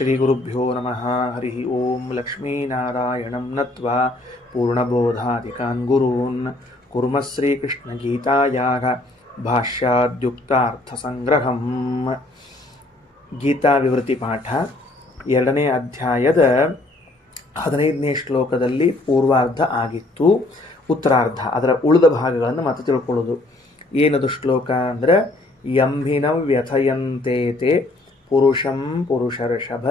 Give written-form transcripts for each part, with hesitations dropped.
ಶ್ರೀಗುರುಭ್ಯೋ ನಮಃ. ಹರಿ ಓಂ. ಲಕ್ಷ್ಮೀನಾರಾಯಣಂ ನತ್ವಾ ಪೂರ್ಣಬೋಧಾಧಿಕಾನ್ ಗುರೂನ್ ಕುರ್ಮ ಶ್ರೀಕೃಷ್ಣಗೀತಾಯಾಃ ಭಾಷ್ಯಾದ್ಯುಕ್ತಾರ್ಥಸಂಗ್ರಹಂ. ಗೀತಾ ವಿವೃತಿ ಪಾಠ 2ನೇ ಅಧ್ಯಾಯದ 15ನೇ ಶ್ಲೋಕದಲ್ಲಿ ಪೂರ್ವಾರ್ಧ ಆಗಿತ್ತು. ಉತ್ತರಾರ್ಧ ಅದರ ಉಳಿದ ಭಾಗಗಳನ್ನು ಮತ್ತೆ ತಿಳ್ಕೊಳ್ಳೋದು. ಏನದು ಶ್ಲೋಕ ಅಂದರೆ, ಯಂಭಿನ ವ್ಯಥಯಂತೇತೆ ಪುರುಷಂ ಪುರುಷರ್ಷಭ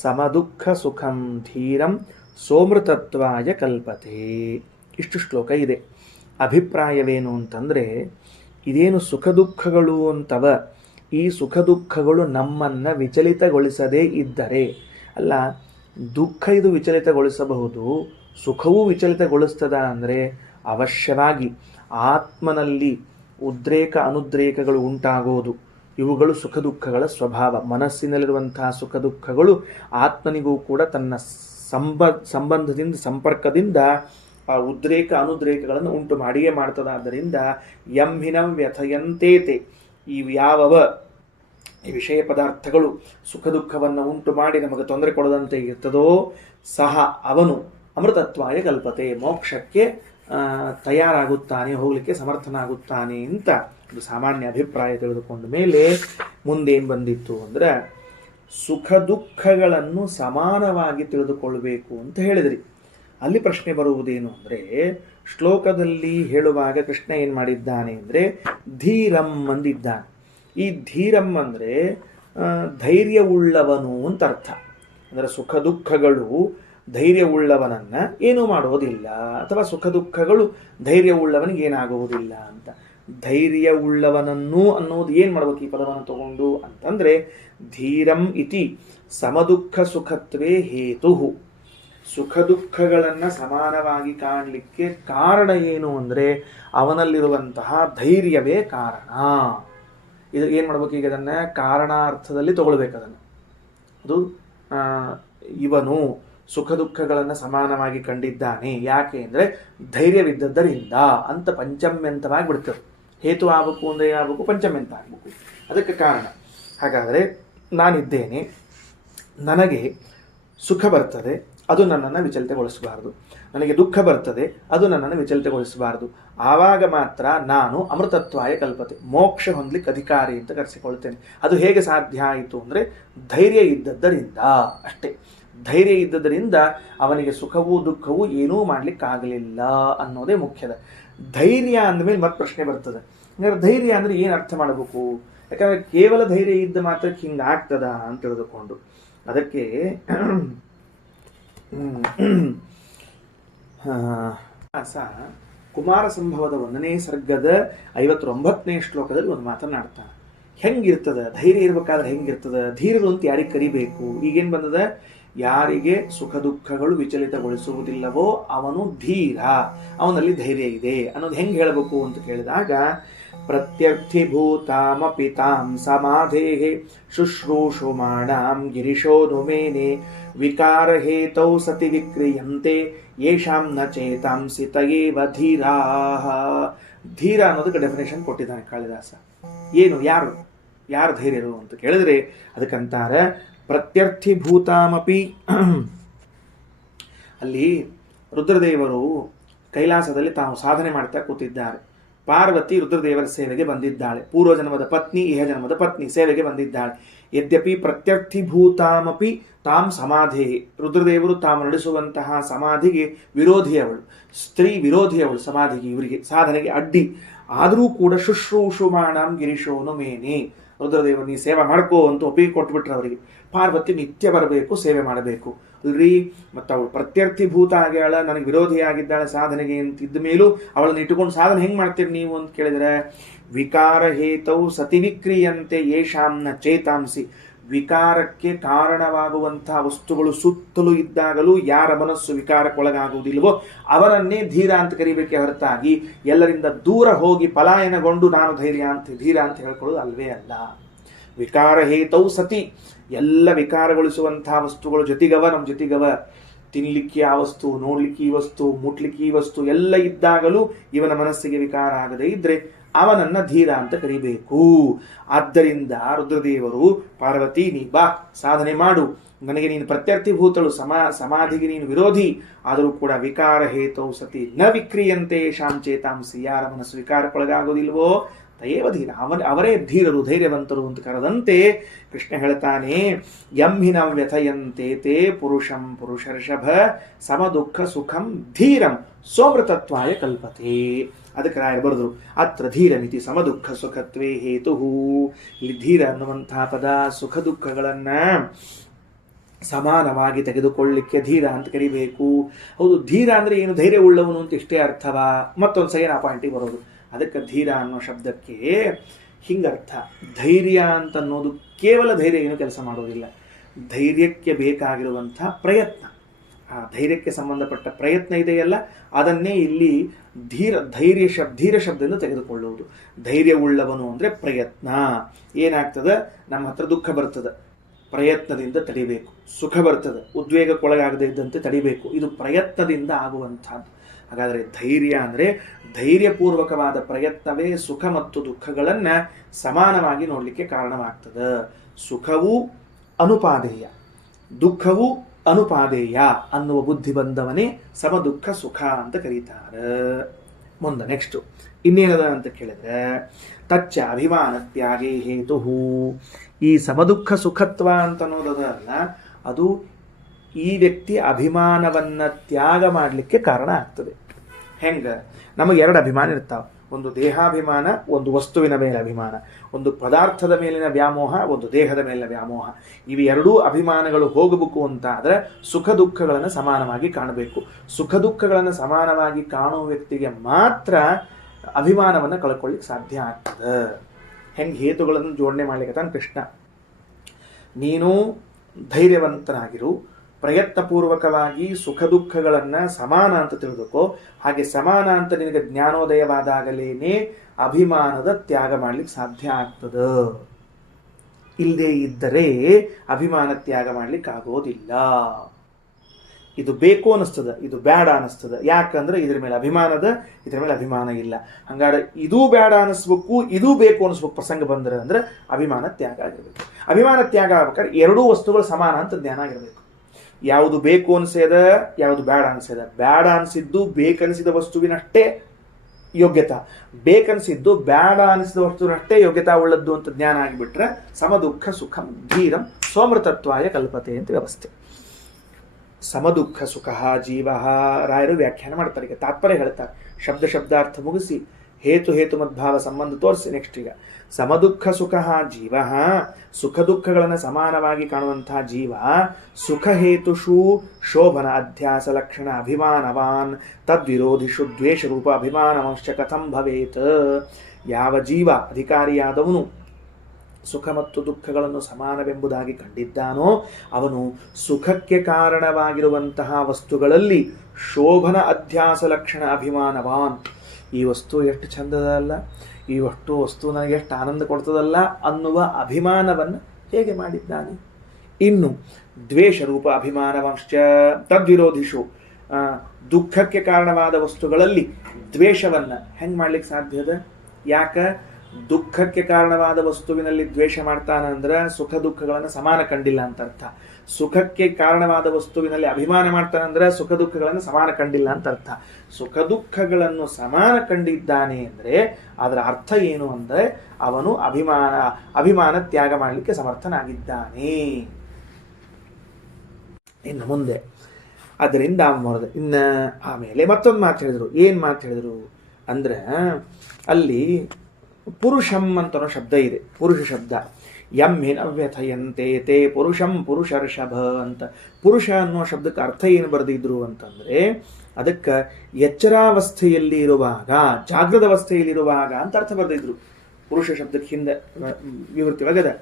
ಸಮದುಃಖ ಸುಖಂ ಧೀರಂ ಸೋಮೃತತ್ವಾಯ ಕಲ್ಪತೆ. ಇಷ್ಟು ಶ್ಲೋಕ ಇದೆ. ಅಭಿಪ್ರಾಯವೇನು ಅಂತಂದರೆ, ಇದೇನು ಸುಖ ದುಃಖಗಳು ಅಂತವ, ಈ ಸುಖ ದುಃಖಗಳು ನಮ್ಮನ್ನು ವಿಚಲಿತಗೊಳಿಸದೇ ಇದ್ದರೆ, ಅಲ್ಲ ದುಃಖ ಇದು ವಿಚಲಿತಗೊಳಿಸಬಹುದು, ಸುಖವೂ ವಿಚಲಿತಗೊಳಿಸ್ತದ ಅಂದರೆ ಅವಶ್ಯವಾಗಿ ಆತ್ಮನಲ್ಲಿ ಉದ್ರೇಕ ಅನುದ್ರೇಕಗಳು ಉಂಟಾಗೋದು. ಇವುಗಳು ಸುಖ ದುಃಖಗಳ ಸ್ವಭಾವ. ಮನಸ್ಸಿನಲ್ಲಿರುವಂತಹ ಸುಖ ದುಃಖಗಳು ಆತ್ಮನಿಗೂ ಕೂಡ ತನ್ನ ಸಂಬಂಧದಿಂದ ಸಂಪರ್ಕದಿಂದ ಆ ಉದ್ರೇಕ ಅನುದ್ರೇಕಗಳನ್ನು ಉಂಟು ಮಾಡಿಯೇ ಮಾಡ್ತದಾದ್ದರಿಂದ ಯಂಹಿನಂ ವ್ಯಥಯಂತೇತೆ, ಈ ಯಾವವ ಈ ವಿಷಯ ಪದಾರ್ಥಗಳು ಸುಖ ದುಃಖವನ್ನು ಉಂಟು ಮಾಡಿ ನಮಗೆ ತೊಂದರೆ ಕೊಡದಂತೆ ಇರ್ತದೋ ಸಹ ಅವನು ಅಮೃತತ್ವಾಯ ಕಲ್ಪತೆ, ಮೋಕ್ಷಕ್ಕೆ ತಯಾರಾಗುತ್ತಾನೆ, ಹೋಗಲಿಕ್ಕೆ ಸಮರ್ಥನಾಗುತ್ತಾನೆ ಅಂತ ಒಂದು ಸಾಮಾನ್ಯ ಅಭಿಪ್ರಾಯ ತಿಳಿದುಕೊಂಡ ಮೇಲೆ ಮುಂದೇನು ಬಂದಿತ್ತು ಅಂದರೆ, ಸುಖ ದುಃಖಗಳನ್ನು ಸಮಾನವಾಗಿ ತಿಳಿದುಕೊಳ್ಳಬೇಕು ಅಂತ ಹೇಳಿದ್ರಿ. ಅಲ್ಲಿ ಪ್ರಶ್ನೆ ಬರುವುದೇನು ಅಂದರೆ, ಶ್ಲೋಕದಲ್ಲಿ ಹೇಳುವಾಗ ಕೃಷ್ಣ ಏನು ಮಾಡಿದ್ದಾನೆ ಅಂದರೆ ಧೀರಂ ಅಂದಿದ್ದಾನೆ. ಈ ಧೀರಂ ಅಂದರೆ ಧೈರ್ಯವುಳ್ಳವನು ಅಂತ ಅರ್ಥ. ಅಂದರೆ ಸುಖ ದುಃಖಗಳು ಧೈರ್ಯವುಳ್ಳವನನ್ನು ಏನೂ ಮಾಡೋದಿಲ್ಲ, ಅಥವಾ ಸುಖ ದುಃಖಗಳು ಧೈರ್ಯವುಳ್ಳವನಿಗೆ ಏನಾಗುವುದಿಲ್ಲ ಅಂತ. ಧೈರ್ಯವುಳ್ಳವನನ್ನು ಅನ್ನೋದು ಏನು ಮಾಡ್ಬೇಕು ಈ ಪದವನ್ನು ತಗೊಂಡು ಅಂತಂದರೆ, ಧೀರಂ ಇತಿ ಸಮದುಃಖ ಸುಖತ್ವೇ ಹೇತು. ಸುಖ ದುಃಖಗಳನ್ನು ಸಮಾನವಾಗಿ ಕಾಣಲಿಕ್ಕೆ ಕಾರಣ ಏನು ಅಂದರೆ ಅವನಲ್ಲಿರುವಂತಹ ಧೈರ್ಯವೇ ಕಾರಣ. ಇದು ಏನು ಮಾಡ್ಬೇಕು, ಈಗ ಅದನ್ನು ಕಾರಣಾರ್ಥದಲ್ಲಿ ತಗೊಳ್ಬೇಕು. ಅದನ್ನು ಅದು ಇವನು ಸುಖ ದುಃಖಗಳನ್ನು ಸಮಾನವಾಗಿ ಕಂಡಿದ್ದಾನೆ ಯಾಕೆ ಅಂದರೆ ಧೈರ್ಯವಿದ್ದದ್ದರಿಂದ ಅಂತ ಪಂಚಮ್ಯಂತವಾಗಿ ಬಿಡ್ತದೆ. ಹೇತು ಆಗಬೇಕು ಅಂದರೆ ಏನಾಗಬೇಕು, ಪಂಚಮ್ಯಂತ ಆಗಬೇಕು. ಅದಕ್ಕೆ ಕಾರಣ. ಹಾಗಾದರೆ ನಾನಿದ್ದೇನೆ, ನನಗೆ ಸುಖ ಬರ್ತದೆ, ಅದು ನನ್ನನ್ನು ವಿಚಲಿತಗೊಳಿಸಬಾರದು. ನನಗೆ ದುಃಖ ಬರ್ತದೆ, ಅದು ನನ್ನನ್ನು ವಿಚಲಿತಗೊಳಿಸಬಾರದು. ಆವಾಗ ಮಾತ್ರ ನಾನು ಅಮೃತತ್ವಾಯ ಕಲ್ಪತೆ, ಮೋಕ್ಷ ಹೊಂದಲಿಕ್ಕೆ ಅಧಿಕಾರಿ ಅಂತ ಕರೆಸಿಕೊಳ್ತೇನೆ. ಅದು ಹೇಗೆ ಸಾಧ್ಯ ಆಯಿತು ಅಂದರೆ ಧೈರ್ಯ ಇದ್ದದ್ದರಿಂದ ಅಷ್ಟೇ. ಧೈರ್ಯ ಇದ್ದದರಿಂದ ಅವನಿಗೆ ಸುಖವೂ ದುಃಖವೂ ಏನೂ ಮಾಡಲಿಕ್ಕಾಗಲಿಲ್ಲ ಅನ್ನೋದೇ ಮುಖ್ಯದ. ಧೈರ್ಯ ಅಂದಮೇಲೆ ಮತ್ತೆ ಪ್ರಶ್ನೆ ಬರ್ತದೆ, ಅಂದರೆ ಧೈರ್ಯ ಅಂದರೆ ಏನು ಅರ್ಥ ಮಾಡಬೇಕು? ಯಾಕಂದರೆ ಕೇವಲ ಧೈರ್ಯ ಇದ್ದ ಮಾತ್ರಕ್ಕೆ ಹಿಂಗೆ ಆಗ್ತದ ಅಂತ ತಿಳಿದುಕೊಂಡು ಅದಕ್ಕೆ ಕುಮಾರ ಸಂಭವದ 1ನೇ ಸರ್ಗದ 59ನೇ ಶ್ಲೋಕದಲ್ಲಿ ಒಂದು ಮಾತನಾಡ್ತಾನೆ. ಹೆಂಗಿರ್ತದ ಧೈರ್ಯ ಇರಬೇಕಾದ್ರೆ ಹೆಂಗಿರ್ತದ, ಧೀರರು ಅಂತ ಯಾರಿಗೆ ಕರಿಬೇಕು? ಈಗೇನು ಬಂದದ, ಯಾರಿಗೆ ಸುಖ ದುಃಖಗಳು ವಿಚಲಿತಗೊಳಿಸುವುದಿಲ್ಲವೋ ಅವನು ಧೀರ, ಅವನಲ್ಲಿ ಧೈರ್ಯ ಇದೆ ಅನ್ನೋದು ಹೆಂಗೆ ಹೇಳಬೇಕು ಅಂತ ಕೇಳಿದಾಗ, ಪ್ರತ್ಯರ್ಥಿಭೂತಾಮಪಿ ತಾಂ ಸಮಾಧೇಃ ಶುಶ್ರೂಷುಮಾಣಾಂ ಗಿರಿಶೋ ನುಮೇನೆ ವಿಕಾರಹೇತೌ ಸತಿ ವಿಕ್ರಿಯಂತೆ ಯೇಷಾಂ ನ ಚೇತಾಂಸಿ ತಯೇವ ಧೀರಾಃ. ಧೀರ ಅನ್ನೋದಕ್ಕೆ ಡೆಫಿನೇಷನ್ ಕೊಟ್ಟಿದ್ದಾನೆ ಕಾಳಿದಾಸ. ಏನು, ಯಾರು ಧೈರ್ಯರು ಅಂತ ಕೇಳಿದ್ರೆ ಅದಕ್ಕಂತಾರೆ ಪ್ರತ್ಯರ್ಥಿಭೂತಾಮಪಿ. ಅಲ್ಲಿ ರುದ್ರದೇವರು ಕೈಲಾಸದಲ್ಲಿ ತಾವು ಸಾಧನೆ ಮಾಡ್ತಾ ಕೂತಿದ್ದಾರೆ. ಪಾರ್ವತಿ ರುದ್ರದೇವರ ಸೇವೆಗೆ ಬಂದಿದ್ದಾಳೆ. ಪೂರ್ವಜನ್ಮದ ಪತ್ನಿ, ಇಹ ಜನ್ಮದ ಪತ್ನಿ ಸೇವೆಗೆ ಬಂದಿದ್ದಾಳೆ. ಯದ್ಯಪಿ ಪ್ರತ್ಯರ್ಥಿಭೂತಾಮಪಿ ತಾಂ ಸಮಾಧಿ, ರುದ್ರದೇವರು ತಾವು ನಡೆಸುವಂತಹ ಸಮಾಧಿಗೆ ವಿರೋಧಿಯವಳು, ಸ್ತ್ರೀ ವಿರೋಧಿಯವಳು, ಸಮಾಧಿಗೆ ಇವರಿಗೆ ಸಾಧನೆಗೆ ಅಡ್ಡಿ. ಆದರೂ ಕೂಡ ಶುಶ್ರೂಷುಮಾಣಾಂ ಗಿರೀಶೋನು ಮೇನೆ, ರುದ್ರದೇವರು ನೀ ಸೇವೆ ಮಾಡ್ಕೋ ಅಂತ ಒಪ್ಪಿಗೆ ಕೊಟ್ಬಿಟ್ರೆ ಅವರಿಗೆ. ಪಾರ್ವತಿ ನಿತ್ಯ ಬರಬೇಕು, ಸೇವೆ ಮಾಡಬೇಕು ಅಲ್ರಿ. ಮತ್ತು ಅವಳು ಪ್ರತ್ಯರ್ಥಿಭೂತ ಆಗ್ಯಾಳ, ನನಗೆ ವಿರೋಧಿಯಾಗಿದ್ದಾಳೆ ಸಾಧನೆಗೆ ಅಂತಿದ್ದ ಮೇಲೂ ಅವಳನ್ನು ಇಟ್ಟುಕೊಂಡು ಸಾಧನೆ ಹೆಂಗೆ ಮಾಡ್ತೀರಿ ನೀವು ಅಂತ ಕೇಳಿದರೆ, ವಿಕಾರ ಹೇತೌ ಸತಿ ವಿಕ್ರಿಯಂತೆ ಯೇಷಾಂನ ಚೇತಾಂಸಿ. ವಿಕಾರಕ್ಕೆ ಕಾರಣವಾಗುವಂತಹ ವಸ್ತುಗಳು ಸುತ್ತಲೂ ಇದ್ದಾಗಲೂ ಯಾರ ಮನಸ್ಸು ವಿಕಾರಕ್ಕೊಳಗಾಗುವುದಿಲ್ವೋ ಅವರನ್ನೇ ಧೀರ ಅಂತ ಕರಿಬೇಕೆ ಹೊರತಾಗಿ ಎಲ್ಲರಿಂದ ದೂರ ಹೋಗಿ ಪಲಾಯನಗೊಂಡು ನಾನು ಧೀರ ಅಂತ ಹೇಳ್ಕೊಳ್ಳೋದು ಅಲ್ವೇ ಅಲ್ಲ. ವಿಕಾರ ಹೇತೌ ಸತಿ, ಎಲ್ಲ ವಿಕಾರಗೊಳಿಸುವಂತಹ ವಸ್ತುಗಳು ಜೊತೆಗವ, ನಮ್ಮ ಜೊತೆಗವ. ತಿನ್ಲಿಕ್ಕೆ ಆ ವಸ್ತು, ನೋಡ್ಲಿಕ್ಕೆ ಈ ವಸ್ತು, ಮುಟ್ಲಿಕ್ಕೆ ಈ ವಸ್ತು ಎಲ್ಲ ಇದ್ದಾಗಲೂ ಇವನ ಮನಸ್ಸಿಗೆ ವಿಕಾರ ಆಗದೇ ಇದ್ರೆ ಅವನನ್ನ ಧೀರ ಅಂತ ಕರಿಬೇಕು. ಆದ್ದರಿಂದ ರುದ್ರದೇವರು ಪಾರ್ವತಿ ನೀ ಬಾ ಸಾಧನೆ ಮಾಡು, ನನಗೆ ನೀನು ಪ್ರತ್ಯರ್ಥಿಭೂತಳು, ಸಮಾಧಿಗೆ ನೀನು ವಿರೋಧಿ, ಆದರೂ ಕೂಡ ವಿಕಾರ ಹೇತೌ ಸತಿ ನ ವಿಕ್ರಿಯಂತೆ ಶಾಂಚೇತಾಂಸಿ, ಯಾರ ಮನಸ್ಸು ವಿಕಾರಕ್ಕೊಳಗಾಗೋದಿಲ್ವೋ ತಯೇವ ಧೀರ, ಅವರೇ ಧೀರರು ಧೈರ್ಯವಂತರು ಅಂತ ಕರೆದಂತೆ ಕೃಷ್ಣ ಹೇಳ್ತಾನೆ, ಯಂ ಹಿ ನ ವ್ಯಥಯಂತೆ ತೇ ಪುರುಷಂ ಪುರುಷರ್ಷಭ ಸಮದುಃಖ ಸುಖಂ ಧೀರಂ ಸೋಮೃತತ್ವಾಯ ಕಲ್ಪತೆ. ಅದಕ್ಕೆ ರಾಯರು ಬರೆದ್ರು, ಅತ್ರ ಧೀರಮಿತಿ ಸಮದುಃಖ ಸುಖತ್ವೇ ಹೇತು. ಇಲ್ಲಿ ಧೀರ ಅನ್ನುವಂತಹ ಪದ ಸುಖ ದುಃಖಗಳನ್ನ ಸಮಾನವಾಗಿ ತೆಗೆದುಕೊಳ್ಳಲಿಕ್ಕೆ ಧೀರ ಅಂತ ಕರಿಬೇಕು. ಹೌದು, ಧೀರ ಅಂದ್ರೆ ಏನು, ಧೈರ್ಯ ಉಳ್ಳವನು ಅಂತ ಇಷ್ಟೇ ಅರ್ಥವಾ? ಮತ್ತೊಂದು ಸೈನ್ ಆ ಪಾಯಿಂಟಿಗೆ ಬರೋದು. ಅದಕ್ಕೆ ಧೀರ ಅನ್ನೋ ಶಬ್ದಕ್ಕೆ ಹಿಂಗರ್ಥ, ಧೈರ್ಯ ಅಂತ ಅನ್ನೋದು ಕೇವಲ ಧೈರ್ಯ ಏನು ಕೆಲಸ ಮಾಡೋದಿಲ್ಲ, ಧೈರ್ಯಕ್ಕೆ ಬೇಕಾಗಿರುವಂಥ ಪ್ರಯತ್ನ, ಆ ಧೈರ್ಯಕ್ಕೆ ಸಂಬಂಧಪಟ್ಟ ಪ್ರಯತ್ನ ಇದೆಯಲ್ಲ, ಅದನ್ನೇ ಇಲ್ಲಿ ಧೀರ ಶಬ್ದದಿಂದ ತೆಗೆದುಕೊಳ್ಳುವುದು. ಧೈರ್ಯ ಉಳ್ಳವನು ಅಂದರೆ ಪ್ರಯತ್ನ. ಏನಾಗ್ತದೆ, ನಮ್ಮ ಹತ್ರ ದುಃಖ ಬರ್ತದೆ, ಪ್ರಯತ್ನದಿಂದ ತಡಿಬೇಕು. ಸುಖ ಬರ್ತದೆ, ಉದ್ವೇಗಕ್ಕೊಳಗಾಗದೇ ಇದ್ದಂತೆ ತಡಿಬೇಕು. ಇದು ಪ್ರಯತ್ನದಿಂದ ಆಗುವಂಥದ್ದು. ಹಾಗಾದರೆ ಧೈರ್ಯ ಅಂದರೆ ಧೈರ್ಯಪೂರ್ವಕವಾದ ಪ್ರಯತ್ನವೇ ಸುಖ ಮತ್ತು ದುಃಖಗಳನ್ನು ಸಮಾನವಾಗಿ ನೋಡಲಿಕ್ಕೆ ಕಾರಣವಾಗ್ತದೆ. ಸುಖವೂ ಅನುಪಾದೇಯ, ದುಃಖವೂ ಅನುಪಾದೇಯ ಅನ್ನುವ ಬುದ್ಧಿ ಬಂದವನೇ ಸಮ ದುಃಖ ಸುಖ ಅಂತ ಕರೀತಾರೆ. ಮುಂದೆ ನೆಕ್ಸ್ಟು ಇನ್ನೇನದ ಅಂತ ಕೇಳಿದ್ರೆ, ತಚ್ಚ ಅಭಿಮಾನ ತ್ಯಾಗೇ ಹೇತು. ಈ ಸಮದುಃಖ ಸುಖತ್ವ ಅಂತ ಅನ್ನೋದಲ್ಲ, ಅದು ಈ ವ್ಯಕ್ತಿ ಅಭಿಮಾನವನ್ನ ತ್ಯಾಗ ಮಾಡಲಿಕ್ಕೆ ಕಾರಣ ಆಗ್ತದೆ. ಹೆಂಗ, ನಮಗೆ ಎರಡು ಅಭಿಮಾನ ಇರ್ತಾವೆ, ಒಂದು ದೇಹಾಭಿಮಾನ, ಒಂದು ವಸ್ತುವಿನ ಮೇಲೆ ಅಭಿಮಾನ, ಒಂದು ಪದಾರ್ಥದ ಮೇಲಿನ ವ್ಯಾಮೋಹ, ಒಂದು ದೇಹದ ಮೇಲಿನ ವ್ಯಾಮೋಹ. ಇವು ಎರಡೂ ಅಭಿಮಾನಗಳು ಹೋಗಬೇಕು ಅಂತ ಆದರೆ ಸುಖ ದುಃಖಗಳನ್ನು ಸಮಾನವಾಗಿ ಕಾಣಬೇಕು. ಸುಖ ದುಃಖಗಳನ್ನು ಸಮಾನವಾಗಿ ಕಾಣುವ ವ್ಯಕ್ತಿಗೆ ಮಾತ್ರ ಅಭಿಮಾನವನ್ನು ಕಳ್ಕೊಳ್ಳಿಕ್ಕೆ ಸಾಧ್ಯ ಆಗ್ತದೆ. ಹೆಂಗೆ ಹೇತುಗಳನ್ನು ಜೋಡಣೆ ಮಾಡ್ಲಿಕ್ಕೆ ತಾನು ಕೃಷ್ಣ, ನೀನು ಧೈರ್ಯವಂತನಾಗಿರು, ಪ್ರಯತ್ನಪೂರ್ವಕವಾಗಿ ಸುಖ ದುಃಖಗಳನ್ನು ಸಮಾನ ಅಂತ ತಿಳಿದುಕೋ, ಹಾಗೆ ಸಮಾನ ಅಂತ ನಿನಗೆ ಜ್ಞಾನೋದಯವಾದಾಗಲೇನೆ ಅಭಿಮಾನದ ತ್ಯಾಗ ಮಾಡ್ಲಿಕ್ಕೆ ಸಾಧ್ಯ ಆಗ್ತದೆ. ಇಲ್ಲದೆ ಇದ್ದರೆ ಅಭಿಮಾನ ತ್ಯಾಗ ಮಾಡ್ಲಿಕ್ಕೆ ಆಗೋದಿಲ್ಲ. ಇದು ಬೇಕು ಅನ್ನಿಸ್ತದೆ, ಇದು ಬೇಡ ಅನ್ನಿಸ್ತದೆ. ಯಾಕಂದ್ರೆ ಇದ್ರ ಮೇಲೆ ಅಭಿಮಾನ ಇಲ್ಲ. ಹಂಗಾರೆ ಇದೂ ಬೇಡ ಅನ್ನಿಸ್ಬೇಕು, ಇದೂ ಬೇಕು ಅನ್ನಿಸ್ಬೇಕು ಪ್ರಸಂಗ ಬಂದ್ರೆ ಅಂದ್ರೆ ಅಭಿಮಾನ ತ್ಯಾಗ ಆಗಿರ್ಬೇಕು. ಅಭಿಮಾನ ತ್ಯಾಗ ಆಗ್ಬೇಕಾದ್ರೆ ಎರಡೂ ವಸ್ತುಗಳು ಸಮಾನ ಅಂತ ಜ್ಞಾನ ಆಗಿರ್ಬೇಕು. ಯಾವುದು ಬೇಕು ಅನಿಸ್ಯದ, ಯಾವುದು ಬೇಡ ಅನಿಸ್ಯದ. ಬೇಡ ಅನಿಸಿದ್ದು ಬೇಕನ್ನಿಸಿದ ವಸ್ತುವಿನಷ್ಟೇ ಯೋಗ್ಯತಾ, ಬೇಕನ್ನಿಸಿದ್ದು ಬೇಡ ಅನಿಸಿದ ವಸ್ತುವಿನಷ್ಟೇ ಯೋಗ್ಯತಾ ಉಳ್ಳದ್ದು ಅಂತ ಜ್ಞಾನ ಆಗಿಬಿಟ್ರೆ ಸಮದುಃಖ ಸುಖಂ ಧೀರಂ ಸೋಮೃತತ್ವಾಯ ಕಲ್ಪತೆ ಅಂತ ವ್ಯವಸ್ಥೆ. ಸಮದುಃಖ ಸುಖ ಜೀವ, ರಾಯರು ವ್ಯಾಖ್ಯಾನ ಮಾಡ್ತಾರೆ. ಈಗ ತಾತ್ಪರ್ಯ ಹೇಳ್ತಾರೆ, ಶಬ್ದಾರ್ಥ ಮುಗಿಸಿ ಹೇತು ಮದ್ಭಾವ ಸಂಬಂಧ ತೋರಿಸಿ. ನೆಕ್ಸ್ಟ್ ಈಗ ಸಮದುಃಖ ಸುಖ ಜೀವ, ಸುಖ ದುಃಖಗಳನ್ನು ಸಮಾನವಾಗಿ ಕಾಣುವಂತಹ ಜೀವ, ಸುಖ ಹೇತುಷು ಶೋಭನ ಅಧ್ಯಾಸ ಲಕ್ಷಣ ಅಭಿಮಾನವಾನ್ ತದ್ವಿರೋಧಿಷು ದ್ವೇಷ ರೂಪ ಅಭಿಮಾನವಂಶ ಕಥಂ ಭವೇತ್. ಯಾವ ಜೀವ ಅಧಿಕಾರಿಯಾದವನು ಸುಖ ಮತ್ತು ದುಃಖಗಳನ್ನು ಸಮಾನವೆಂಬುದಾಗಿ ಕಂಡಿದ್ದಾನೋ ಅವನು ಸುಖಕ್ಕೆ ಕಾರಣವಾಗಿರುವಂತಹ ವಸ್ತುಗಳಲ್ಲಿ ಶೋಭನ ಅಧ್ಯಾಸ ಲಕ್ಷಣ ಅಭಿಮಾನವಾನ್, ಈ ವಸ್ತು ಎಷ್ಟು ಚಂದದ ಅಲ್ಲ, ಈ ವಸ್ತು ನನಗೆ ಎಷ್ಟು ಆನಂದ ಕೊಡ್ತದಲ್ಲ ಅನ್ನುವ ಅಭಿಮಾನವನ್ನು ಹೇಗೆ ಮಾಡಿದ್ದಾನೆ. ಇನ್ನು ದ್ವೇಷ ರೂಪ ಅಭಿಮಾನವಂಶ ತದ್ವಿರೋಧಿಷು, ದುಃಖಕ್ಕೆ ಕಾರಣವಾದ ವಸ್ತುಗಳಲ್ಲಿ ದ್ವೇಷವನ್ನು ಹೆಂಗೆ ಮಾಡ್ಲಿಕ್ಕೆ ಸಾಧ್ಯದ? ಯಾಕ ದುಃಖಕ್ಕೆ ಕಾರಣವಾದ ವಸ್ತುವಿನಲ್ಲಿ ದ್ವೇಷ ಮಾಡ್ತಾನಂದ್ರೆ ಸುಖ ದುಃಖಗಳನ್ನು ಸಮಾನ ಕಂಡಿಲ್ಲ ಅಂತ ಅರ್ಥ. ಸುಖಕ್ಕೆ ಕಾರಣವಾದ ವಸ್ತುವಿನಲ್ಲಿ ಅಭಿಮಾನ ಮಾಡ್ತಾನಂದ್ರೆ ಸುಖ ದುಃಖಗಳನ್ನು ಸಮಾನ ಕಂಡಿಲ್ಲ ಅಂತ ಅರ್ಥ. ಸುಖ ದುಃಖಗಳನ್ನು ಸಮಾನ ಕಂಡಿದ್ದಾನೆ ಅಂದರೆ ಅದರ ಅರ್ಥ ಏನು ಅಂದರೆ ಅವನು ಅಭಿಮಾನ ತ್ಯಾಗ ಮಾಡಲಿಕ್ಕೆ ಸಮರ್ಥನಾಗಿದ್ದಾನೆ. ಇನ್ನು ಮುಂದೆ ಅದರಿಂದ ಇನ್ನು ಆಮೇಲೆ ಮತ್ತೊಂದು ಮಾತು ಹೇಳಿದರು. ಏನು ಮಾತು ಹೇಳಿದರು ಅಂದ್ರೆ, ಅಲ್ಲಿ ಪುರುಷಂ ಅಂತ ಶಬ್ದ ಇದೆ, ಪುರುಷ ಶಬ್ದ. ಯಂ ಹಿನ ವ್ಯಥಯಂತೆ ತೇ ಪುರುಷಂ ಪುರುಷರ್ಷಭ ಅಂತ. ಪುರುಷ ಅನ್ನುವ ಶಬ್ದಕ್ಕೆ ಅರ್ಥ ಏನು ಬರೆದಿದ್ರು ಅಂತಂದ್ರೆ, ಅದಕ್ಕೆ ಎಚ್ಚರಾವಸ್ಥೆಯಲ್ಲಿ ಇರುವಾಗ, ಜಾಗೃತ ಅವಸ್ಥೆಯಲ್ಲಿರುವಾಗ ಅಂತ ಅರ್ಥ ಬರೆದಿದ್ರು. ಪುರುಷ ಶಬ್ದಕ್ಕೆ ಹಿಂದೆ ವಿವೃತ್ತಿ ಒಗದ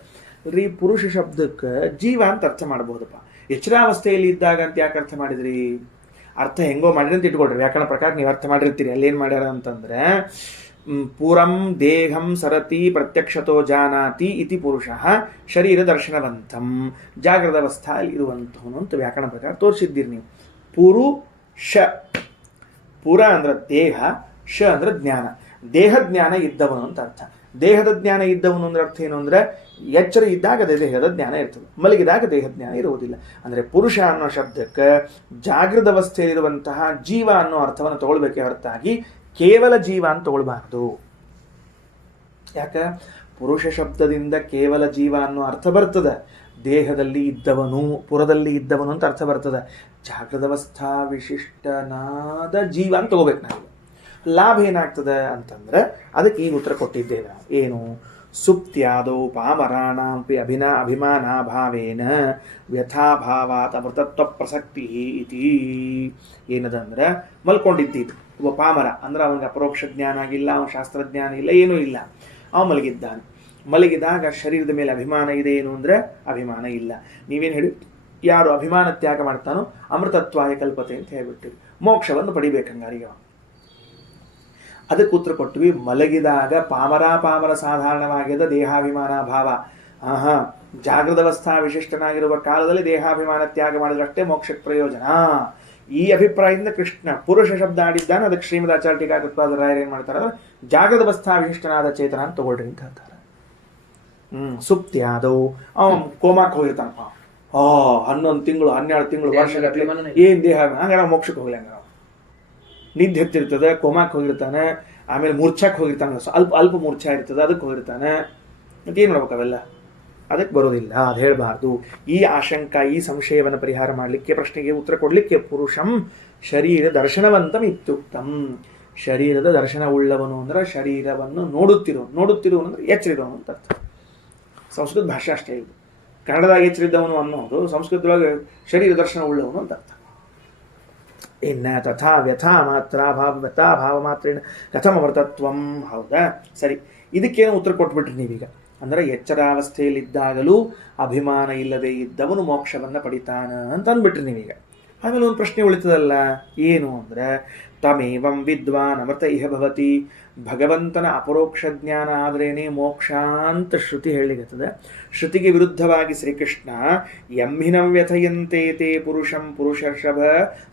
ರೀ, ಪುರುಷ ಶಬ್ದಕ್ಕೆ ಜೀವ ಅಂತ ಅರ್ಥ ಮಾಡಬಹುದಪ್ಪ. ಎಚ್ಚರಾವಸ್ಥೆಯಲ್ಲಿ ಇದ್ದಾಗ ಅಂತ ಯಾಕೆ ಅರ್ಥ ಮಾಡಿದ್ರಿ? ಅರ್ಥ ಹೆಂಗೋ ಮಾಡಿರಿ ಅಂತ ಇಟ್ಕೊಳ್ರಿ, ವ್ಯಾಕರಣ ಪ್ರಕಾರ ನೀವು ಅರ್ಥ ಮಾಡಿರ್ತೀರಿ. ಅಲ್ಲೇನು ಮಾಡ್ಯಾರ ಅಂತಂದ್ರೆ, ಪೂರಂ ದೇಹಂ ಸರತಿ ಪ್ರತ್ಯಕ್ಷತೋ ಜಾನಾತಿ ಇತಿ ಪುರುಷ ಶರೀರ ದರ್ಶನವಂತಂ, ಜಾಗೃತ ಅವಸ್ಥೆಯಲ್ಲಿ ಇರುವಂಥವನು ಅಂತ ವ್ಯಾಕರಣ ಪ್ರಕಾರ ತೋರಿಸಿದ್ದೀರಿ ನೀವು. ಪುರುಷ, ಪುರ ಅಂದ್ರೆ ದೇಹ, ಶ ಅಂದ್ರೆ ಜ್ಞಾನ. ದೇಹಜ್ಞಾನ ಇದ್ದವನು ಅಂತ ಅರ್ಥ. ದೇಹದ ಜ್ಞಾನ ಇದ್ದವನು ಅಂದ್ರೆ ಅರ್ಥ ಏನು ಅಂದ್ರೆ ಎಚ್ಚರ ಇದ್ದಾಗ ದೇಹದ ಜ್ಞಾನ ಇರ್ತದೆ, ಮಲಗಿದಾಗ ದೇಹಜ್ಞಾನ ಇರುವುದಿಲ್ಲ. ಅಂದ್ರೆ ಪುರುಷ ಅನ್ನೋ ಶಬ್ದಕ್ಕೆ ಜಾಗೃತ ಅವಸ್ಥೆಯಲ್ಲಿರುವಂತಹ ಜೀವ ಅನ್ನೋ ಅರ್ಥವನ್ನು ತಗೊಳ್ಬೇಕೆ ಹೊರತಾಗಿ ಕೇವಲ ಜೀವ ಅಂತ ತಗೊಳ್ಬಾರ್ದು. ಯಾಕ? ಪುರುಷ ಶಬ್ದದಿಂದ ಕೇವಲ ಜೀವ ಅನ್ನೋ ಅರ್ಥ ಬರ್ತದೆ, ದೇಹದಲ್ಲಿ ಇದ್ದವನು ಪುರದಲ್ಲಿ ಇದ್ದವನು ಅಂತ ಅರ್ಥ ಬರ್ತದೆ. ಜಾಗೃತಾವಸ್ಥಾ ವಿಶಿಷ್ಟನಾದ ಜೀವ ಅಂತ ತಗೋಬೇಕು ನಾವು. ಲಾಭ ಏನಾಗ್ತದೆ ಅಂತಂದ್ರೆ ಅದಕ್ಕೆ ಈಗ ಉತ್ತರ ಕೊಟ್ಟಿದ್ದೇವೆ. ಏನು? ಸುಪ್ತ್ಯಾದೋ ಪಾಮರಾಣಾಂಪಿ ಅಭಿಮಾನಾಭಾವೇನ ವ್ಯಥಾಭಾವಾತ್ ಅಮೃತತ್ವ ಪ್ರಸಕ್ತಿ ಇತಿ. ಏನದಂದ್ರೆ ಮಲ್ಕೊಂಡಿದ್ದೀವಿ, ಒಬ್ಬ ಪಾಮರ ಅಂದ್ರೆ ಅವನಿಗೆ ಅಪರೋಕ್ಷ ಜ್ಞಾನ ಆಗಿಲ್ಲ, ಅವನ ಶಾಸ್ತ್ರಜ್ಞಾನ ಇಲ್ಲ, ಏನೂ ಇಲ್ಲ, ಅವ ಮಲಗಿದ್ದಾನೆ. ಮಲಗಿದಾಗ ಶರೀರದ ಮೇಲೆ ಅಭಿಮಾನ ಇದೆ ಏನು ಅಂದ್ರೆ ಅಭಿಮಾನ ಇಲ್ಲ. ನೀವೇನು ಹೇಳಿ, ಯಾರು ಅಭಿಮಾನ ತ್ಯಾಗ ಮಾಡ್ತಾನೋ ಅಮೃತತ್ವಾಯ ಕಲ್ಪತೆ ಅಂತ ಹೇಳ್ಬಿಟ್ಟಿವಿ, ಮೋಕ್ಷವನ್ನು ಪಡಿಬೇಕಂಗಾರಿಗೆ. ಅದಕ್ಕೆ ಉತ್ತರ ಕೊಟ್ವಿ. ಮಲಗಿದಾಗ ಪಾಮರ ಸಾಧಾರಣವಾಗಿದೆ ದೇಹಾಭಿಮಾನ ಭಾವ. ಜಾಗೃತಾವಸ್ಥಾ ವಿಶಿಷ್ಟನಾಗಿರುವ ಕಾಲದಲ್ಲಿ ದೇಹಾಭಿಮಾನ ತ್ಯಾಗ ಮಾಡಿದ್ರಷ್ಟೇ ಮೋಕ್ಷಕ್ಕೆ ಪ್ರಯೋಜನ. ಈ ಅಭಿಪ್ರಾಯದಿಂದ ಕೃಷ್ಣ ಪುರುಷ ಶಬ್ದ ಆಡಿದ್ದಾನೆ. ಅದಕ್ಕೆ ಶ್ರೀಮದ್ ಆಚಾರ್ಯ ಟೀಕಾಕೃತ್ಪಾದ ರಾಯರು ಏನ್ ಮಾಡ್ತಾರೆ ಅಂದ್ರೆ ಜಾಗೃತಾವಸ್ಥಾ ವಿಶಿಷ್ಟನಾದ ಚೇತನ ಅಂತ ತಗೊಳ್ರಿ ಅಂತ ಹೇಳ್ತಾರೆ. ಸುಪ್ತಿಯಾದವು ಅವನ್ ಕೋಮಾಕ್ ಹೋಗಿರ್ತಾನಪ್ಪ, 11 ತಿಂಗಳು 12 ತಿಂಗಳು ವರ್ಷಗಟ್ಟಲೆ ಏನ್ ದೇಹ, ಹಂಗಾರ ಮೋಕ್ಷಕ್ಕೆ ಹೋಗ್ಲಿ. ಹಂಗಾರ ನಿದ್ದೆ ಹತ್ತಿರ್ತದೆ, ಕೋಮಾಕ್ ಹೋಗಿರ್ತಾನೆ, ಆಮೇಲೆ ಮೂರ್ಛಾಕ್ ಹೋಗಿರ್ತಾನೆ, ಅಲ್ಪ ಮೂರ್ಛಾ ಇರ್ತದೆ, ಅದಕ್ಕೆ ಹೋಗಿರ್ತಾನೆ. ಮತ್ತೇನು ಮಾಡ್ಬೇಕು ಅವೆಲ್ಲ? ಅದಕ್ಕೆ ಬರೋದಿಲ್ಲ, ಅದು ಹೇಳಬಾರ್ದು. ಈ ಆಶಂಕ, ಈ ಸಂಶಯವನ್ನು ಪರಿಹಾರ ಮಾಡಲಿಕ್ಕೆ, ಪ್ರಶ್ನೆಗೆ ಉತ್ತರ ಕೊಡಲಿಕ್ಕೆ ಪುರುಷಂ ಶರೀರ ದರ್ಶನವಂತಂ ಇತ್ಯುಕ್ತಂ. ಶರೀರದ ದರ್ಶನ ಉಳ್ಳವನು ಅಂದ್ರೆ ಶರೀರವನ್ನು ನೋಡುತ್ತಿರುವನು ಅಂದ್ರೆ ಎಚ್ಚರಿದವನು ಅಂತ ಅರ್ಥ. ಸಂಸ್ಕೃತ ಭಾಷೆ ಅಷ್ಟೇ ಇದು. ಕನ್ನಡದಾಗ ಎಚ್ಚರಿದ್ದವನು ಅನ್ನೋದು, ಸಂಸ್ಕೃತದೊಳಗೆ ಶರೀರ ದರ್ಶನ ಉಳ್ಳವನು ಅಂತ ಅರ್ಥ. ಇನ್ನ ತಥಾ ವ್ಯಥಾ ಮಾತ್ರ ಭಾವ ಮಾತ್ರೇಣ ಕಥಮ ಅಮೃತತ್ವಂ. ಹೌದಾ, ಸರಿ. ಇದಕ್ಕೇನು ಉತ್ತರ ಕೊಟ್ಬಿಟ್ರಿ ನೀವೀಗ? ಅಂದ್ರೆ ಎಚ್ಚರಾವಸ್ಥೆಯಲ್ಲಿದ್ದಾಗಲೂ ಅಭಿಮಾನ ಇಲ್ಲದೆ ಇದ್ದವನು ಮೋಕ್ಷವನ್ನ ಪಡಿತಾನ ಅಂತ ಅಂದ್ಬಿಟ್ರಿ ನೀವೀಗ. ಆಮೇಲೆ ಒಂದು ಪ್ರಶ್ನೆ ಉಳಿತದಲ್ಲ, ಏನು ಅಂದ್ರೆ ತಮೇವಂ ವಿದ್ವಾನ್ ಅಮೃತ ಇಹ ಭವತಿ. ಭಗವಂತನ ಅಪರೋಕ್ಷ ಜ್ಞಾನ ಆದ್ರೇನೆ ಮೋಕ್ಷ ಅಂತ ಶ್ರುತಿ ಹೇಳಿಗತ್ತದೆ. ಶ್ರುತಿಗೆ ವಿರುದ್ಧವಾಗಿ ಶ್ರೀಕೃಷ್ಣ ಯಂಹಿನಂ ವ್ಯಥಯಂತೆ ತೇ ಪುರುಷಂ ಪುರುಷರ್ಷಭ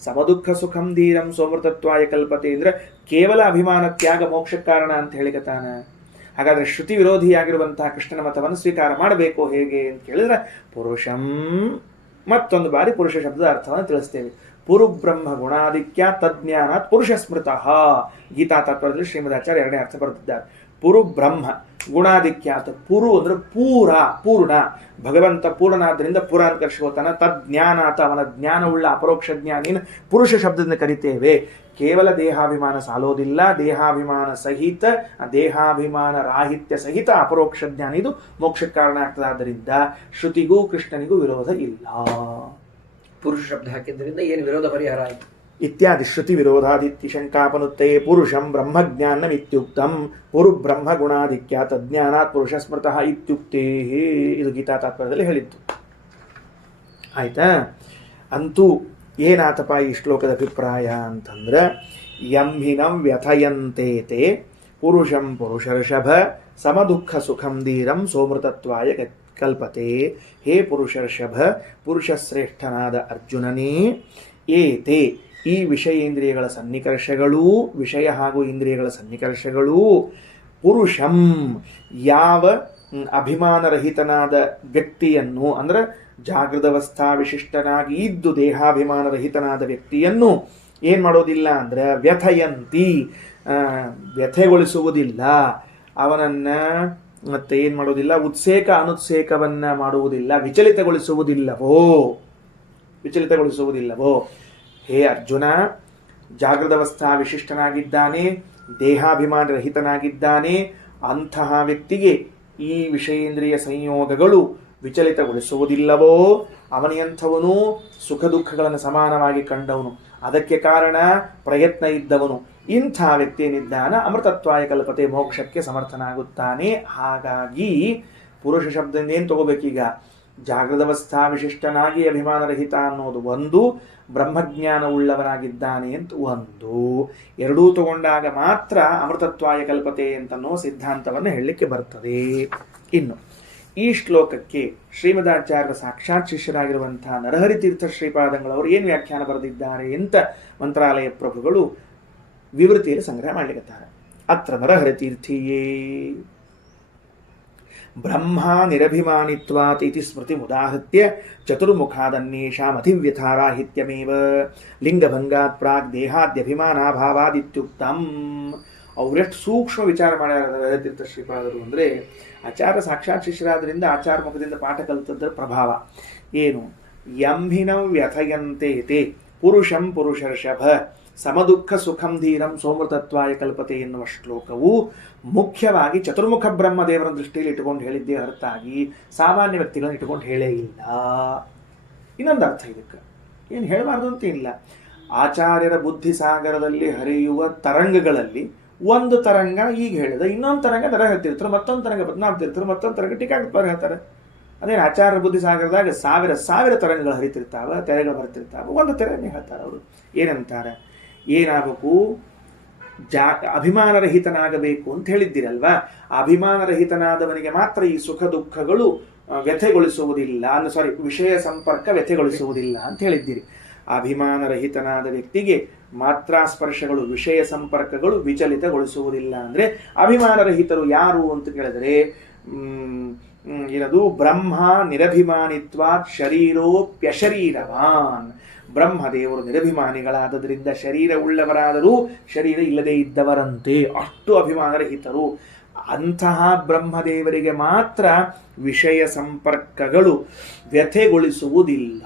ಸಮದುಃಖ ಸುಖಂ ಧೀರಂ ಸೋಮೃತತ್ವಾಯ ಕಲ್ಪತೆ ಅಂದ್ರೆ ಕೇವಲ ಅಭಿಮಾನ ತ್ಯಾಗ ಮೋಕ್ಷ ಕಾರಣ ಅಂತ ಹೇಳಿಕತಾನ. ಹಾಗಾದ್ರೆ ಶ್ರುತಿ ವಿರೋಧಿಯಾಗಿರುವಂತಹ ಕೃಷ್ಣನ ಮತವನ್ನು ಸ್ವೀಕಾರ ಮಾಡಬೇಕು ಹೇಗೆ ಅಂತ ಕೇಳಿದ್ರೆ ಪುರುಷಂ, ಮತ್ತೊಂದು ಬಾರಿ ಪುರುಷ ಶಬ್ದದ ಅರ್ಥವನ್ನು ತಿಳಿಸ್ತೇವೆ. ಪುರುಬ್ರಹ್ಮ ಗುಣಾಧಿಕ್ಯ ತಜ್ಞಾನಾತ್ ಪುರುಷ ಸ್ಮೃತಃ. ಗೀತಾ ತಾತ್ಪರ್ಯದಲ್ಲಿ ಶ್ರೀಮದಾಚಾರ್ಯ ಎರಡನೇ ಅರ್ಥ ಬರೆದಿದ್ದಾರೆ. ಪುರುಬ್ರಹ್ಮ ಗುಣಾಧಿಕ್ಯಾತ. ಪುರು ಅಂದ್ರೆ ಪೂರ್ಣ. ಭಗವಂತ ಪೂರ್ಣನಾದ್ರಿಂದ ಪುರ ಅಂತ ಕರ್ಷಿಕೋತಾನ. ತಜ್ಞಾನಾತ, ಅವನ ಜ್ಞಾನವುಳ್ಳ ಅಪರೋಕ್ಷ ಜ್ಞಾನಿನ ಪುರುಷ ಶಬ್ದದಿಂದ ಕರಿತೇವೆ. ಕೇವಲ ದೇಹಾಭಿಮಾನ ಸಾಲೋದಿಲ್ಲ, ದೇಹಾಭಿಮಾನ ಸಹಿತ, ದೇಹಾಭಿಮಾನ ರಾಹಿತ್ಯ ಸಹಿತ ಅಪರೋಕ್ಷ ಜ್ಞಾನ ಇದು ಮೋಕ್ಷ ಕಾರಣ ಆಗ್ತದೆ. ಆದ್ದರಿಂದ ಶ್ರುತಿಗೂ ಕೃಷ್ಣನಿಗೂ ವಿರೋಧ ಇಲ್ಲ. ಪುರುಷ ಶಬ್ದ ಹಾಕಿದ್ರಿಂದ ಏನು ವಿರೋಧ ಪರಿಹಾರ ಆಯಿತು? ಇತ್ಯಾದಿ ಶ್ರುತಿ ವಿರೋಧಾದಿತ್ಯ ಶಂಕಾಪನುತ್ತೇ ಪುರುಷಂ ಬ್ರಹ್ಮಜ್ಞಾನಂ ಇತ್ಯುಕ್ತಂ. ಪುರು ಬ್ರಹ್ಮ ಗುಣಾಧಿಕ್ಯ ತಜ್ಞಾನಾತ್ ಪುರುಷ ಸ್ಮೃತಃ ಇತ್ಯುಕ್ತೇ. ಇದು ಗೀತಾ ತಾತ್ಪರ್ಯದಲ್ಲಿ ಹೇಳಿತ್ತು. ಆಯ್ತಾ? ಅಂತೂ ಏನಾತಪ ಈ ಶ್ಲೋಕದ ಅಭಿಪ್ರಾಯ ಅಂತಂದ್ರೆ ಯಂಹಿನಂ ವ್ಯಥಯಂತೇತೆ ಪುರುಷಂ ಪುರುಷರ್ಷಭ ಸಮದುಃಖ ಸುಖಂ ಧೀರಂ ಸೋಮೃತತ್ವಾಯ ಕಲ್ಪತೆ. ಹೇ ಪುರುಷರ್ಷಭ, ಪುರುಷಶ್ರೇಷ್ಠನಾದ ಅರ್ಜುನನೇ, ಏತೆ ಈ ವಿಷಯೇಂದ್ರಿಯಗಳ ಸನ್ನಿಕರ್ಷಗಳೂ, ವಿಷಯ ಹಾಗೂ ಇಂದ್ರಿಯಗಳ ಸನ್ನಿಕರ್ಷಗಳೂ, ಪುರುಷಂ ಯಾವ ಅಭಿಮಾನರಹಿತನಾದ ವ್ಯಕ್ತಿಯನ್ನು ಅಂದ್ರೆ ಜಾಗೃತಾವಸ್ಥಾ ವಿಶಿಷ್ಟನಾಗಿ ಇದ್ದು ದೇಹಾಭಿಮಾನರಹಿತನಾದ ವ್ಯಕ್ತಿಯನ್ನು ಏನ್ ಮಾಡೋದಿಲ್ಲ ಅಂದ್ರೆ ವ್ಯಥಯಂತಿ, ವ್ಯಥೆಗೊಳಿಸುವುದಿಲ್ಲ, ಅವನನ್ನ ಮತ್ತೆ ಏನ್ ಮಾಡೋದಿಲ್ಲ, ಉತ್ಸೇಕ ಅನುತ್ಸೇಕವನ್ನ ಮಾಡುವುದಿಲ್ಲ, ವಿಚಲಿತಗೊಳಿಸುವುದಿಲ್ಲವೋ. ಹೇ ಅರ್ಜುನ, ಜಾಗೃತಾವಸ್ಥಾ ವಿಶಿಷ್ಟನಾಗಿದ್ದಾನೆ, ದೇಹಾಭಿಮಾನ ರಹಿತನಾಗಿದ್ದಾನೆ, ಅಂತಹ ವ್ಯಕ್ತಿಗೆ ಈ ವಿಷಯೇಂದ್ರಿಯ ಸಂಯೋಗಗಳು ವಿಚಲಿತಗೊಳಿಸುವುದಿಲ್ಲವೋ. ಅವನಿಯಂಥವನು ಸುಖ ದುಃಖಗಳನ್ನು ಸಮಾನವಾಗಿ ಕಂಡವನು, ಅದಕ್ಕೆ ಕಾರಣ ಪ್ರಯತ್ನ ಇದ್ದವನು. ಇಂಥ ವ್ಯಕ್ತಿ ಏನಿದ್ದಾನ ಅಮೃತತ್ವಾಯ ಕಲ್ಪತೆ, ಮೋಕ್ಷಕ್ಕೆ ಸಮರ್ಥನಾಗುತ್ತಾನೆ. ಹಾಗಾಗಿ ಪುರುಷ ಶಬ್ದದಿಂದ ಏನು ತಗೋಬೇಕೀಗ? ಜಾಗೃತಾವಸ್ಥಾ ವಿಶಿಷ್ಟನಾಗಿ ಅಭಿಮಾನರಹಿತ ಅನ್ನೋದು ಒಂದು, ಬ್ರಹ್ಮಜ್ಞಾನ ಉಳ್ಳವನಾಗಿದ್ದಾನೆ ಅಂತ ಒಂದು. ಎರಡೂ ತಗೊಂಡಾಗ ಮಾತ್ರ ಅಮೃತತ್ವಾಯ ಕಲ್ಪತೆ ಅಂತನ್ನೋ ಸಿದ್ಧಾಂತವನ್ನು ಹೇಳಲಿಕ್ಕೆ ಬರ್ತದೆ. ಇನ್ನು ಈ ಶ್ಲೋಕಕ್ಕೆ ಶ್ರೀಮದಾಚಾರ್ಯರ ಸಾಕ್ಷಾತ್ ಶಿಷ್ಯರಾಗಿರುವಂತಹ ನರಹರಿ ತೀರ್ಥ ಶ್ರೀಪಾದಂಗಳವರು ಏನು ವ್ಯಾಖ್ಯಾನ ಬರೆದಿದ್ದಾರೆ ಅಂತ ಮಂತ್ರಾಲಯ ಪ್ರಭುಗಳು ವಿವೃತಿಯಲ್ಲಿ ಸಂಗ್ರಹ ಮಾಡಲಿಕ್ಕತ್ತಾರೆ. ಅತ್ರ ನರಹರಿತೀರ್ಥೀಯೇ ಬ್ರಹ್ಮ ನಿರಭಿಮಾನಿತ್ವಾತ್ ಇತಿ ಸ್ಮೃತಿ ಮುದಾಹೃತ್ಯ ಚತುರ್ಮುಖಾದನ್ಯೇಷಾಮಧಿವ್ಯಥಾರಾಹಿತ್ಯಮೇವ ಲಿಂಗಭಂಗಾತ್ ಪ್ರಾಗ್ ದೇಹಾದ್ಯಭಿಮಾನಾಭಾವಾದಿತ್ಯುಕ್ತಂ. ಅವರೆಷ್ಟು ಸೂಕ್ಷ್ಮ ವಿಚಾರ ಮಾಡ್ಯಾರ ತೀರ್ಥ ಶ್ರೀಪಾದರು ಅಂದರೆ, ಆಚಾರ್ಯ ಸಾಕ್ಷಾತ್ ಶಿಷ್ಯರಾದ್ರಿಂದ ಆಚಾರ ಮುಖದಿಂದ ಪಾಠ ಕಲಿತದ್ದರ ಪ್ರಭಾವ ಏನು? ಯಂಹಿನ ವ್ಯಥಯಂತೆ ಪುರುಷಂ ಪುರುಷರ್ಷಭ ಸಮದುಃಖ ಸುಖಂ ಧೀರಂ ಸೋಮೃತತ್ವಾಯ ಕಲ್ಪತೆ ಎನ್ನುವ ಶ್ಲೋಕವು ಮುಖ್ಯವಾಗಿ ಚತುರ್ಮುಖ ಬ್ರಹ್ಮದೇವರ ದೃಷ್ಟಿಯಲ್ಲಿ ಇಟ್ಟುಕೊಂಡು ಹೇಳಿದ್ದೇ ಹೊರತಾಗಿ ಸಾಮಾನ್ಯ ವ್ಯಕ್ತಿಗಳನ್ನು ಇಟ್ಟುಕೊಂಡು ಹೇಳೇ ಇಲ್ಲ. ಇನ್ನೊಂದು ಅರ್ಥ ಇದಕ್ಕೆ, ಏನು ಹೇಳಬಾರ್ದು ಅಂತ ಇಲ್ಲ. ಆಚಾರ್ಯರ ಬುದ್ಧಿಸಾಗರದಲ್ಲಿ ಹರಿಯುವ ತರಂಗಗಳಲ್ಲಿ ಒಂದು ತರಂಗ ಈಗ ಹೇಳಿದ, ಇನ್ನೊಂದು ತರಂಗ ದರ ಹೇಳ್ತಿರ್ತಾರೆ, ಮತ್ತೊಂದು ತರಂಗ ಬದನಾಮ್ ತಿರ್ತಾರೆ, ಮತ್ತೊಂದು ತರಂಗ ಟೀಕಾಕೃತ್ಪಾರ ಹೇಳ್ತಾರೆ. ಅದೇನು ಆಚಾರ್ಯ ಬುದ್ಧಿಸಾಗರದಾಗ ಸಾವಿರ ತರಂಗಗಳು ಹರಿತಿರ್ತಾವ, ತೆರೆಗಳು ಬರ್ತಿರ್ತಾವ, ಒಂದು ತೆರೆನೇ ಹೇಳ್ತಾರೆ ಅವರು. ಏನಂತಾರೆ? ಏನಾಗಬೇಕು? ಅಭಿಮಾನರಹಿತನಾಗಬೇಕು ಅಂತ ಹೇಳಿದ್ದೀರಲ್ವಾ, ಅಭಿಮಾನರಹಿತನಾದವನಿಗೆ ಮಾತ್ರ ಈ ಸುಖ ದುಃಖಗಳು ವ್ಯಥೆಗೊಳಿಸುವುದಿಲ್ಲ, ವಿಷಯ ಸಂಪರ್ಕ ವ್ಯಥೆಗೊಳಿಸುವುದಿಲ್ಲ ಅಂತ ಹೇಳಿದ್ದೀರಿ. ಅಭಿಮಾನರಹಿತನಾದ ವ್ಯಕ್ತಿಗೆ ಮಾತ್ರ ಸ್ಪರ್ಶಗಳು, ವಿಷಯ ಸಂಪರ್ಕಗಳು ವಿಚಲಿತಗೊಳಿಸುವುದಿಲ್ಲ. ಅಂದರೆ ಅಭಿಮಾನರಹಿತರು ಯಾರು ಅಂತ ಕೇಳಿದರೆ ಏನದು? ಬ್ರಹ್ಮ ನಿರಭಿಮಾನಿತ್ವಾತ್ ಶರೀರೋಪ್ಯಶರೀರವಾನ್. ಬ್ರಹ್ಮದೇವರು ನಿರಭಿಮಾನಿಗಳಾದದ್ರಿಂದ ಶರೀರವುಳ್ಳವರಾದರೂ ಶರೀರ ಇಲ್ಲದೆ ಇದ್ದವರಂತೆ, ಅಷ್ಟು ಅಭಿಮಾನರಹಿತರು. ಅಂತಹ ಬ್ರಹ್ಮದೇವರಿಗೆ ಮಾತ್ರ ವಿಷಯ ಸಂಪರ್ಕಗಳು ವ್ಯಥೆಗೊಳಿಸುವುದಿಲ್ಲ.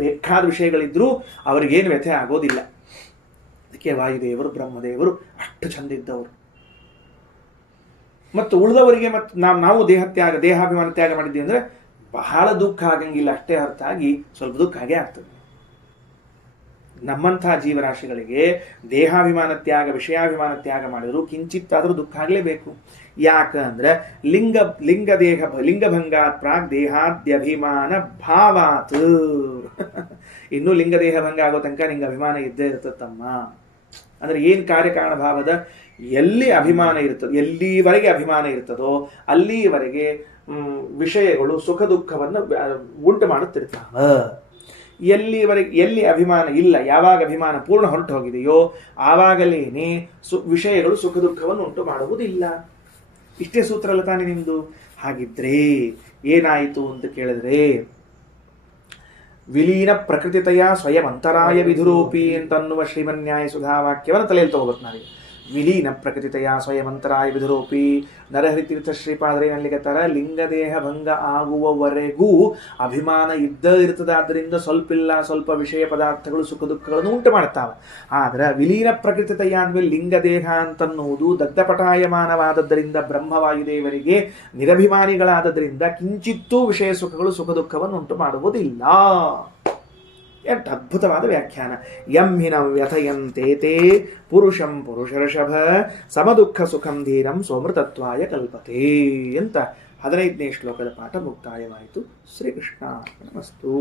ಬೇಕಾದ ವಿಷಯಗಳಿದ್ರೂ ಅವರಿಗೇನು ವ್ಯಥೆ ಆಗೋದಿಲ್ಲ. ಅದಕ್ಕೆ ವಾಯುದೇವರು ಬ್ರಹ್ಮದೇವರು ಅಷ್ಟು ಚಂದಿದ್ದವರು. ಮತ್ತು ಉಳಿದವರಿಗೆ ನಾವು ದೇಹಾಭಿಮಾನ ತ್ಯಾಗ ಮಾಡಿದ್ದೀವಿ ಅಂದರೆ ಬಹಳ ದುಃಖ ಆಗಂಗಿಲ್ಲ, ಅಷ್ಟೇ ಹೊರತಾಗಿ ಸ್ವಲ್ಪ ದುಃಖ ಆಗೇ ಆಗ್ತದೆ. ನಮ್ಮಂತಹ ಜೀವರಾಶಿಗಳಿಗೆ ದೇಹಾಭಿಮಾನ ತ್ಯಾಗ, ವಿಷಯಾಭಿಮಾನ ತ್ಯಾಗ ಮಾಡಿದ್ರು ಕಿಂಚಿತ್ತಾದರೂ ದುಃಖ ಆಗಲೇಬೇಕು. ಯಾಕಂದ್ರೆ ಲಿಂಗಭಂಗಾತ್ ಪ್ರಾಗ್ ದೇಹಾದ್ಯಭಿಮಾನ ಭಾವಾತ್. ಇನ್ನು ಲಿಂಗದೇಹ ಭಂಗ ಆಗೋ ತನಕ ನಿಂಗೆ ಅಭಿಮಾನ ಇದ್ದೇ ಇರ್ತದಮ್ಮ. ಅಂದ್ರೆ ಏನ್ ಕಾರ್ಯಕಾರಣ ಭಾವದ ಎಲ್ಲಿ ಅಭಿಮಾನ ಇರ್ತದೆ, ಎಲ್ಲಿವರೆಗೆ ಅಭಿಮಾನ ಇರ್ತದೋ ಅಲ್ಲಿವರೆಗೆ ವಿಷಯಗಳು ಸುಖ ದುಃಖವನ್ನು ಉಂಟು ಮಾಡುತ್ತಿರ್ತಾವ. ಎಲ್ಲಿ ಅಭಿಮಾನ ಇಲ್ಲ, ಯಾವಾಗ ಅಭಿಮಾನ ಪೂರ್ಣ ಹೊರಟು ಹೋಗಿದೆಯೋ ಆವಾಗಲೇನೆ ವಿಷಯಗಳು ಸುಖ ದುಃಖವನ್ನು ಉಂಟು ಮಾಡುವುದಿಲ್ಲ. ಇಷ್ಟೇ ಸೂತ್ರ ಅಲ್ಲ ತಾನೇ ನಿಮ್ದು? ಹಾಗಿದ್ರೆ ಏನಾಯಿತು ಅಂತ ಕೇಳಿದ್ರೆ, ವಿಲೀನ ಪ್ರಕೃತಿತೆಯ ಸ್ವಯಂ ಅಂತರಾಯ ವಿಧುರೂಪಿ ಅಂತನ್ನುವ ಶ್ರೀಮನ್ಯಾಯ ಸುಧಾವಾಕ್ಯವನ್ನು ತಲೆಯಲ್ಲಿ ತಗೋಬೇಕು ನಾವೀಗ. ವಿಲೀನ ಪ್ರಕೃತಿತೆಯ ಸ್ವಯಮಂತರಾಯ ವಿಧುರೂಪಿ. ನರಹರಿತೀರ್ಥ ಶ್ರೀಪಾದರೇನಲ್ಲಿಗೆ ತರ ಲಿಂಗದೇಹ ಭಂಗ ಆಗುವವರೆಗೂ ಅಭಿಮಾನ ಇರ್ತದೆ. ಆದ್ದರಿಂದ ಸ್ವಲ್ಪ ವಿಷಯ ಪದಾರ್ಥಗಳು ಸುಖ ದುಃಖಗಳನ್ನು ಉಂಟು ಮಾಡ್ತಾವೆ. ಆದ್ರೆ ವಿಲೀನ ಪ್ರಕೃತಿತೆಯ ಅಂದ್ಮೇಲೆ ಲಿಂಗದೇಹ ಅಂತನ್ನುವುದು ದಗ್ಧಪಟಾಯಮಾನವಾದದ್ದರಿಂದ ಬ್ರಹ್ಮವಾಯುದೇವರಿಗೆ ನಿರಭಿಮಾನಿಗಳಾದದ್ರಿಂದ ಕಿಂಚಿತ್ತೂ ವಿಷಯ ಸುಖಗಳು ಸುಖ ದುಃಖವನ್ನು ಉಂಟು ಮಾಡುವುದಿಲ್ಲ. ಎಷ್ಟು ಅದ್ಭುತವಾದ ವ್ಯಾಖ್ಯಾನ. ಯಂ ಹಿನ ವ್ಯಥಯಂತೆ ಪುರುಷಂ ಪುರುಷರ್ಷಭ ಸಮದುಃಖ ಸುಖಂ ಧೀರಂ ಸೋಮೃತತ್ವಾಯ ಕಲ್ಪತೆ ಅಂತ 15ನೇ ಶ್ಲೋಕದ ಪಾಠ ಮುಕ್ತಾಯವಾಯಿತು. ಶ್ರೀಕೃಷ್ಣ ನಮಸ್ತು.